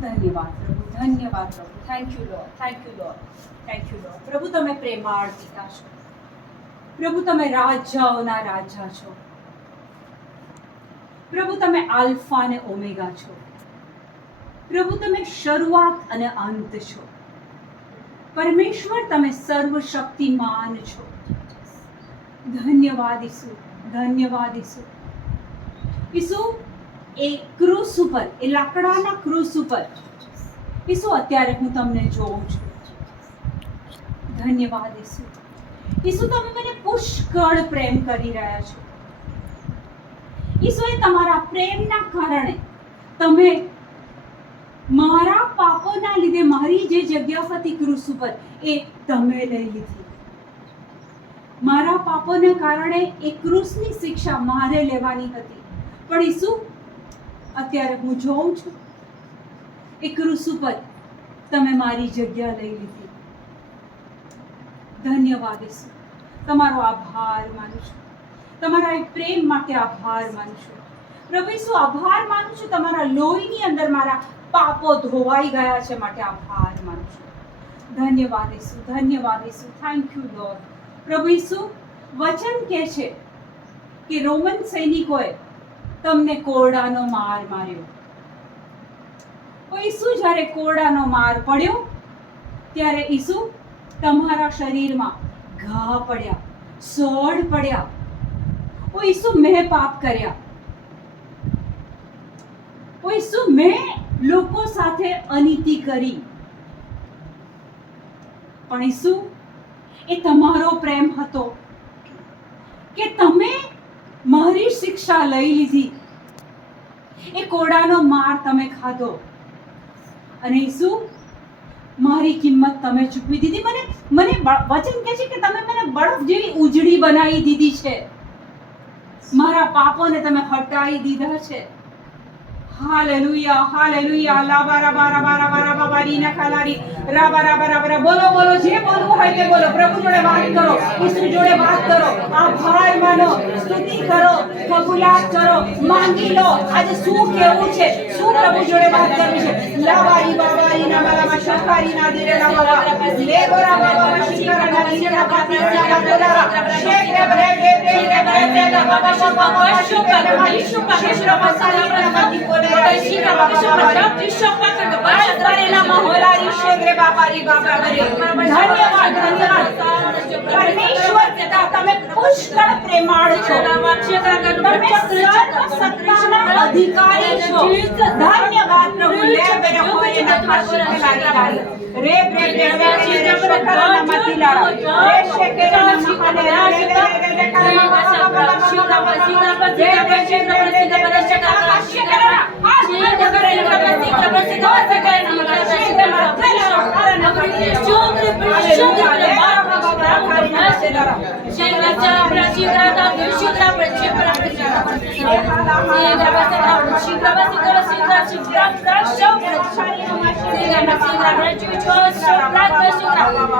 ધન્યવાદ પ્રભુ ધન્યવાદ પ્રભુ. Thank you Lord thank you Lord thank you Lord પ્રભુ, તમે પ્રેમાળ પિતા છો. પ્રભુ, તમે રાજાઓના રાજા છો. પ્રભુ, તમે આલ્ફા અને ઓમેગા છો. પ્રભુ, તમે શરૂઆત અને અંત છો. પરમેશ્વર, તમે સર્વશક્તિમાન છો. ધન્યવાદ ઈસુ ધન્યવાદ ઈસુ. ઈસુ એ ક્રૂસ ઉપર, એ લાકડાના ક્રૂસ ઉપર. ઈસુ અત્યારે હું તમને જોઉં છું? ધન્યવાદ ઈસુ. ઈસુ, તમે મને પુષ્કળ પ્રેમ કરી રહ્યા છો. ઈસુએ તમારા પ્રેમના કારણે તમે મારા પાપોના લીધે મારી જે જગ્યા હતી ક્રૂસ ઉપર, એ તમે લઈ લીધી. મારા પાપોને કારણે એ ક્રૂસની શિક્ષા મારે લેવાની હતી. પણ ઈસુ અત્યારે હું જોઉં છું. એ ઋષુપદ તમે મારી જગ્યા લઈ લીધી. ધન્યવાદ ઈસુ. તમારો આભાર માનું છું. તમારા એ પ્રેમ માટે આભાર માનું છું. પ્રભુ ઈસુ, આભાર માનું છું. તમારા લોહીની અંદર મારા પાપો ધોવાઈ ગયા છે માટે આભાર માનું છું. ધન્યવાદ ઈસુ ધન્યવાદ ઈસુ. થેન્ક યુ લોર્ડ પ્રભુ ઈસુ, વચન કહે છે કે રોમન સૈનિકોએ તમને કોરડાનો માર માર્યો. તો ઈસુ જ્યારે કોરડાનો માર પડ્યો, ત્યારે ઈસુ તમારા શરીરમાં ઘા પડ્યા, સોડ પડ્યા. ઓ ઈસુ, મેં પાપ કર્યા. ઓ ઈસુ, મેં લોકો સાથે અનીતિ કરી. પણ ઈસુ, એ તમારો પ્રેમ હતો કે તમે મારી શિક્ષા લઈ લીધી. એ કોડાનો માર તમે ખાધો. અને ઈસુ મારી કિંમત તમે ચૂકવી દીધી. મને મને વચન કહે છે કે તમે મને બરફ જેવી ઉજળી બનાવી દીધી છે. મારા પાપોને તમે હટાવી દીધા છે. હાલેલુયા હાલેલુયા લાબા રાબા રાબા રાબા રાબા બારીના ખાલારી રાબા રાબા રાબા રાબા. બોલો બોલો જે બોલવું હોય તે બોલો. પ્રભુ જોડે વાત કરો. ઈસુ જોડે વાત કરો. આભાર માનો. સ્તુતિ કરો. કબૂલાત કરો. માંગી લો. આજે શું કેવું છે? શું પ્રભુ જોડે વાત કરવી છે? લાવારી બાવારી ના બાલામાં શકારી ના ધીરે ના બાબા લે બોરા બાબા શિકારા ના ધીરે ના પાતી ના બોલા શેક રે રે રે રે રે રે રે ના બાબા બાબા બાબા શુકા શુકા કરી શુકા ના ધન્યવાદ ધન્યવાદ પરમેશ્વર પિતા તમે પુષ્કળ પ્રેમાળ છો તમે સર્વ સત્તાના અધિકારી છો ધન્યવાદ પ્રભુ લે બેરે હોય ના ફાશી લાગી લાગી રે રે રે રે રે રે શોકરા ના મતિલા રે શેકે ના મહાને રે રે રે રે રે કાલા બાબા બાબા શિકા બાબા રે રે રે રે રે રે રે શેકા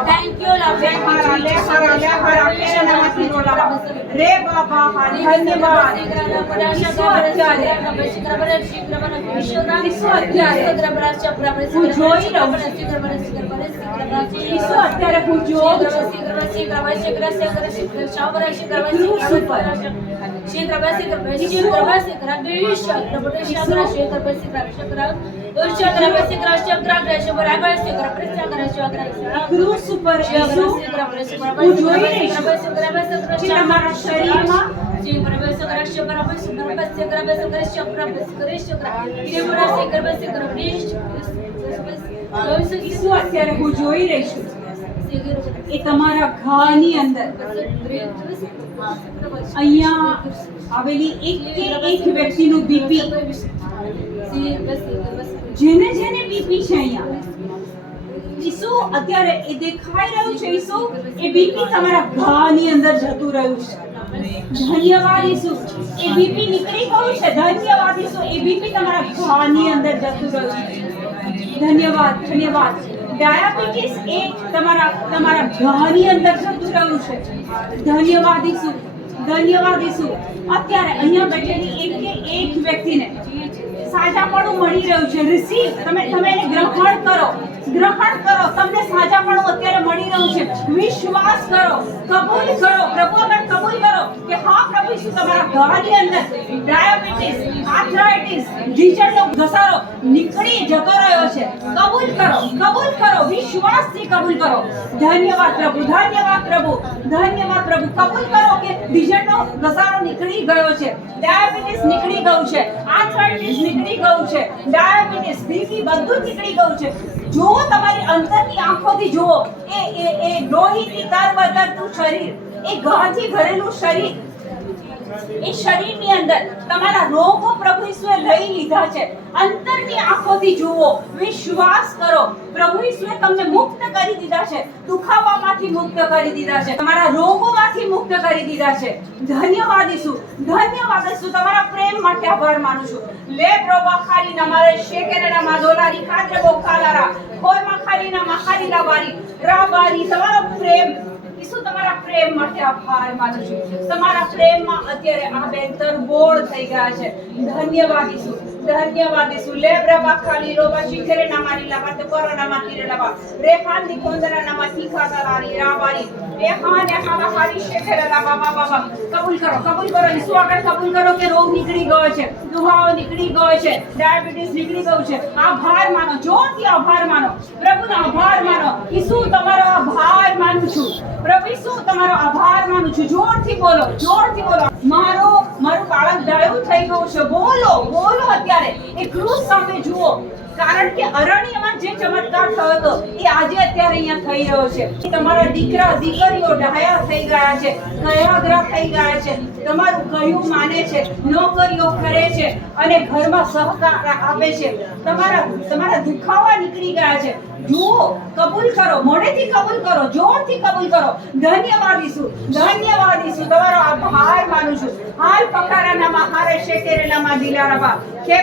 Thank you, love. Thank you, લે હારા લે હારા કેરે ના મતી રોલા રે બાબા હા ધન્યવાદ ઈસુ અત્યારે ઈસુ અત્યારે હું જોઈ રહું છું અત્યારે હું જોઈ રહી એ તમારા ઘાની અંદર. અહીંયા આવેલી એક એક વ્યક્તિનું બીપી. જેને જેને બીપી છે અહીંયા. ઈસુ અત્યારે એ દેખાઈ રહ્યું છે, ઈસુ. એ બીપી તમારા ઘાની અંદર જતું રહ્યું છે. ધન્યવાદ ઈસુ એ બીપી નીકળી ગયું છે? ધન્યવાદ ઈસુ એ બીપી તમારા ઘાની અંદર જતું રહ્યું છે. ધન્યવાદ ધન્યવાદ. ડાયાબિટીસ એ તમારા તમારા ઘાની અંદર જતું રહ્યું છે. ધન્યવાદ ઈસુ ધન્યવાદ ઈસુ અત્યારે અહીંયા બેઠેલી એક કે એક વ્યક્તિને સાજાપણું મળી રહ્યું છે. રિસીવ તમે તમે એને ગ્રહણ કરો. ગ્રહણ કરો. તમને સાજાપણું અત્યારે મળી રહ્યું છે. વિશ્વાસ કરો. કબૂલ કરો. પ્રભુ આગળ કબૂલ કરો કે હા, પ્રભુ ઈસુ તમારા ગળાની અંદર ડાયાબિટીસ, આર્થરાઇટિસ ઢીચણનો ઘસારો નીકળી જતો રહ્યો છે. કબૂલ કરો. કબૂલ કરો. વિશ્વાસથી કબૂલ કરો. ધન્યવાદ પ્રભુ. ધન્યવાદ પ્રભુ. ધન્યવાદ પ્રભુ. કબૂલ કરો કે ઢીચણનો ઘસારો નીકળી ગયો છે. ડાયાબિટીસ નીકળી ગયું છે. આર્થરાઇટિસ નીકળી ગયું છે. ડાયાબિટીસ, બીપી બધું નીકળી ગયું છે. જુઓ તમારી અંતરની આંખોથી જુઓ. એ એ એ લોહીથી તરબતરતું શરીર. એ ઘાથી ભરેલું શરીર. એ શરીરની અંદર તમારા રોગો પ્રભુ ઈસુએ લઈ લીધા છે. અંતરની આંખોથી જુઓ. વિશ્વાસ કરો. પ્રભુ ઈસુએ તમને મુક્ત કરી દીધા છે. દુખાવામાંથી મુક્ત કરી દીધા છે. તમારા રોગોમાંથી મુક્ત કરી દીધા છે. ધન્યવાદ ઈસુ ધન્યવાદ ઈસુ તમારા પ્રેમ માટે આભાર માનું છું. લે પ્રભા ખારી ના મારે શેકેરના માદોલારી કાદ્રે બોખાલારા, ખોરમાં ખારી ના મહારી લાવારી રાબારી, તમારો પ્રેમ. ઈસુ, તમારા પ્રેમ માટે આભાર માનું છું. તમારા પ્રેમમાં અત્યારે આ બેન તરબોળ થઈ ગયા છે. ધન્યવાદ ઈસુ છે આભાર માનો જોરથી આભાર માનો પ્રભુનો આભાર માનો ઈસુ તમારો આભાર માનું છું। પ્રભુ ઈસુ, તમારો આભાર માનું છું। જોરથી બોલો જોરથી બોલો। મારો, મારું બાળક ડાયું થઈ ગયું છે, બોલો બોલો। અત્યારે એ ક્રૂસ સામે જુઓ. કારણ કે અરણ્યમાં જે ચમત્કાર થયો હતો, એ આજે અત્યારે અહીંયા થઈ રહ્યો છે. તમારા દીકરા, દીકરીઓ ડાયા થઈ ગયા છે કયાગ્રહ થઈ ગયા છે. તમારું કયું માને છે, નોકરીઓ કરે છે અને ઘરમાં સહકાર આપે છે. તમારા તમારા દુખાવા નીકળી ગયા છે. જુઓ, કબૂલ કરો, મોઢેથી કબૂલ કરો, જોરથી કબૂલ કરો. ધન્યવાદ ઈસુ ધન્યવાદ ઈસુ તમારો આભાર માનું છું. હાલ પકારાનામાં હારે શેકેરેલામાં દિલારાબા કે